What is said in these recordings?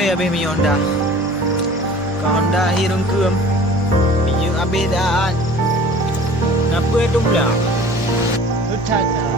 Habis mi Honda. Ka Honda hirung kem. Minyak habis dah. Kenapa tu pula? Hutan dah.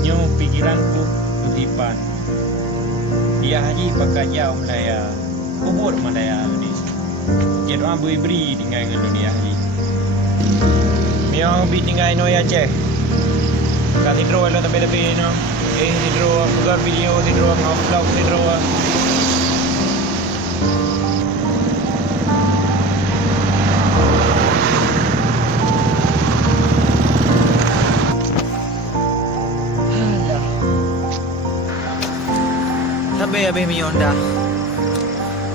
Nyo pikiranku kutipan. Dia haji pakai jauh Malaya. Kubur Malaya ni. Dia doa beri dengan dunia haji. Mio bi tinggal no ya che. Kasi draw lo tabi no. Draw bukan video draw vlog draw. Habis mi Honda.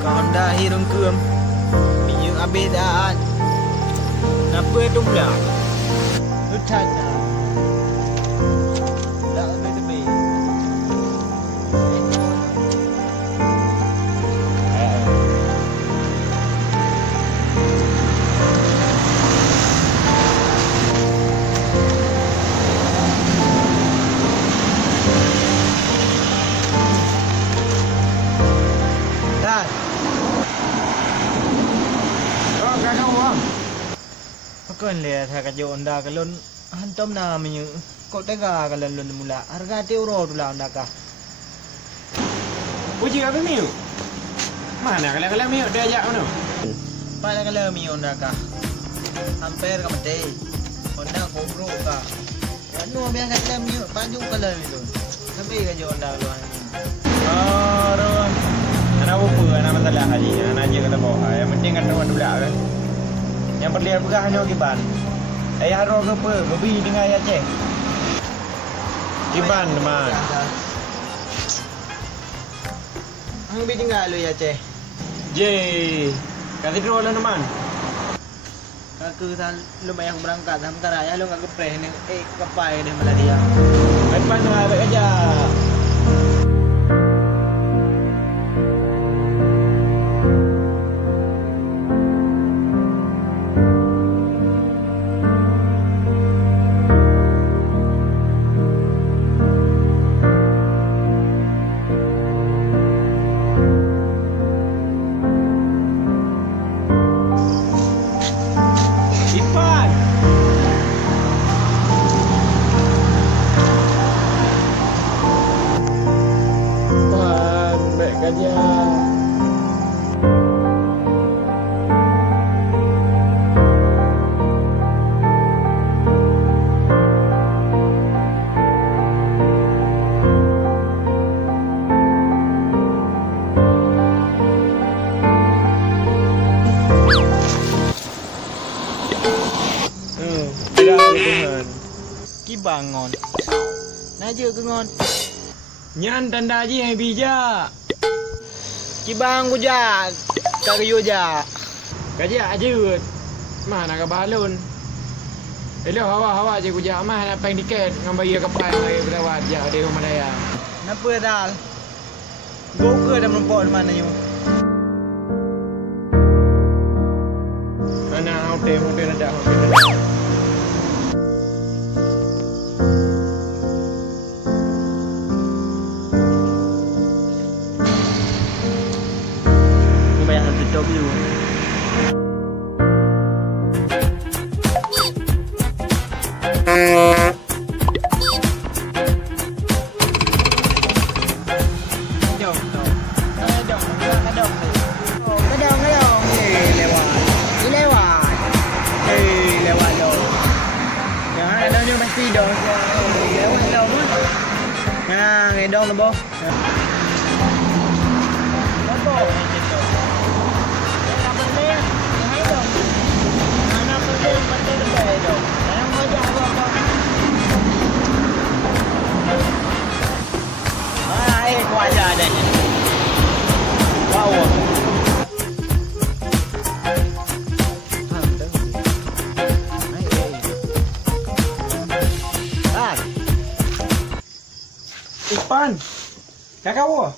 Ka Honda hirung kem. Minyak habis dah. Kenapa tu pula? Hutan dah. Tak tepi. Kan lihat harga Honda kalon hantam na minyak kau tega kalon lon mula harga €1 tu lah Honda kah. Uji apa miu? Mana kalau miu dia ajak mana? Pada kalau mi Honda kah. Hampir ke mati. Honda Cobra kah. Anu biang kalau mi baju kalau itu. Tapi ke Honda tu. Oh, ron. Anak apa? Anak masalah haji. Anak aja kata bawa. Yang penting kan tuan dulu lah. Yang perlihat bukan hanya kiban. Ayah roh apa? Bebi dengan ayah cek. Kiban teman. Ang bi tinggal lu ya cek. Je. Kasih draw lah teman. Aku tan lumayan berangkat sebentar ayah lu enggak kepreh ni kepai ni malah dia. Depan lah baik aja. Kibangon. Naja ke ngon. Nyan tanda ji hai bija. Kibang ku ja. Kariyo ja. Kaja ajut. Mana ka balon. Elo hawa je ku ja mah nak peng tiket ngam bayi kapal mai berawat ja di rumah daya. Napa dal? Go ke dah melempok di mana you? Ana hotel ada. W. Ngày đông là bố. Qua giờ đây. Wow. Man. Kakak wo.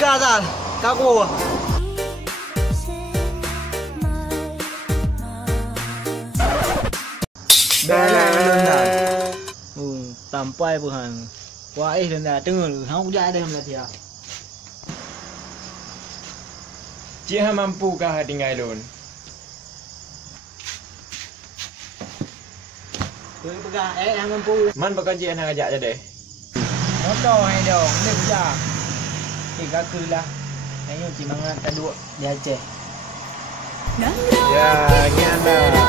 Kazal, kaku. Sampai pun hang. Wah dah tengok hang ujar dah mula dia. Cik hang mampukah tinggal lun? Tôi pegang hang mampu. Man bakal cik hang ajak je deh. Motor hai dong, ni ujar. Kakulah. Hanya cik mangat tak duk dia Aceh. Ya, ni anda.